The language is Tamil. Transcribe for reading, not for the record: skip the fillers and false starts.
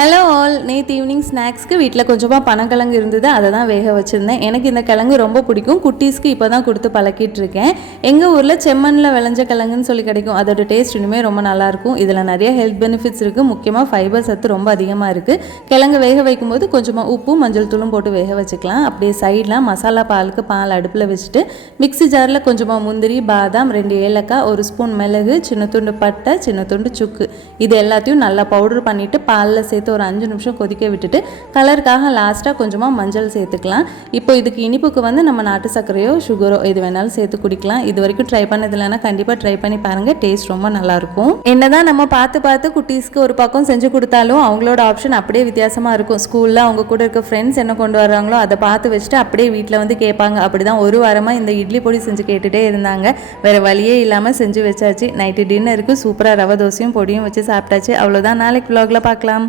ஹலோ ஆல், நேற்று ஈவினிங் ஸ்நாக்ஸ்க்கு வீட்டில் கொஞ்சமாக பனங்கிழங்கு இருந்தது, அதை தான் வேக வச்சுருந்தேன். எனக்கு இந்த கிழங்கு ரொம்ப பிடிக்கும். குட்டீஸ்க்கு இப்போ தான் கொடுத்து பழக்கிட்டு இருக்கேன். எங்கள் ஊரில் செம்மண்ணில் விளைஞ்ச கிழங்குன்னு சொல்லி கிடைக்கும். அதோட டேஸ்ட் இனிமேல் ரொம்ப நல்லாயிருக்கும். இதில் நிறைய ஹெல்த் பெனிஃபிட்ஸ் இருக்குது. முக்கியமாக ஃபைபர் சத்து ரொம்ப அதிகமாக இருக்குது. கிழங்கு வேக வைக்கும்போது கொஞ்சமாக உப்பும் மஞ்சள் தூளும் போட்டு வேக வச்சுக்கலாம். அப்படியே சைடில் மசாலா பாலுக்கு பால் அடுப்பில் வச்சுட்டு மிக்ஸி ஜாரில் கொஞ்சமாக முந்திரி, பாதாம், 2 ஏலக்காய், 1 ஸ்பூன் மிளகு, சின்ன துண்டு பட்டை, சின்ன துண்டு சுக்கு, இது எல்லாத்தையும் நல்லா பவுடர் பண்ணிவிட்டு பாலில் சேர்த்து ஒரு 5 நிமிஷம் கொதிக்க விட்டுட்டு கலருக்காக லாஸ்ட்டாக கொஞ்சமாக மஞ்சள் சேர்த்துக்கலாம். இப்போ இதுக்கு இனிப்புக்கு வந்து நம்ம நாட்டு சர்க்கரையோ சுகரோ எது வேணாலும் சேர்த்து குடிக்கலாம். இது வரைக்கும் ட்ரை பண்ணது இல்லைன்னா கண்டிப்பாக ட்ரை பண்ணி பாருங்கள். டேஸ்ட் ரொம்ப நல்லாயிருக்கும். என்னதான் நம்ம பார்த்து குட்டீஸ்க்கு ஒரு பக்கம் செஞ்சு கொடுத்தாலும் அவங்களோட ஆப்ஷன் அப்படியே வித்தியாசமாக இருக்கும். ஸ்கூலில் அவங்க கூட இருக்க ஃப்ரெண்ட்ஸ் என்ன கொண்டு வர்றாங்களோ அதை பார்த்து வச்சுட்டு அப்படியே வீட்டில் வந்து கேட்பாங்க. அப்படி தான் ஒரு வாரமாக இந்த இட்லி பொடி செஞ்சு கேட்டுகிட்டே இருந்தாங்க. வேறு வழியே இல்லாமல் செஞ்சு வச்சாச்சு. நைட்டு டின்னருக்கு சூப்பராக ரவை தோசையும் பொடியும் வச்சு சாப்பிட்டாச்சு. அவ்வளோதான். நாளைக்கு vlogல பார்க்கலாம்.